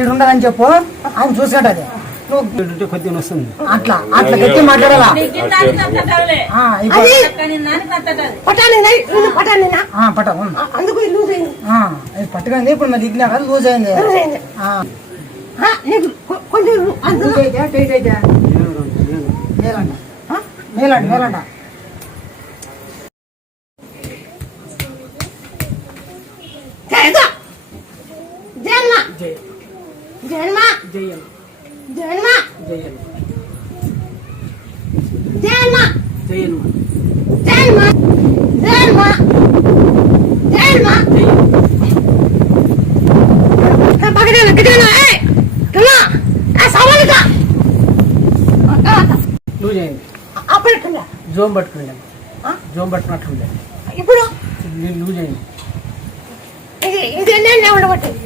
ఈడుండదని చెప్పు, ఆయన చూసినట్టు అది నువ్వు కొద్దిగా వస్తుంది. అట్లా అట్లా గట్టి మాట్లాడాలా? పట్టుకుంది ఇప్పుడు మరి దిగినా కదా లూజ్ అయింది. మేలండి మేలంట జోమ్ పట్టుకుండే జోమ్ పట్టుకున్నట్టుండే ఇప్పుడు లూజ్ అయింది.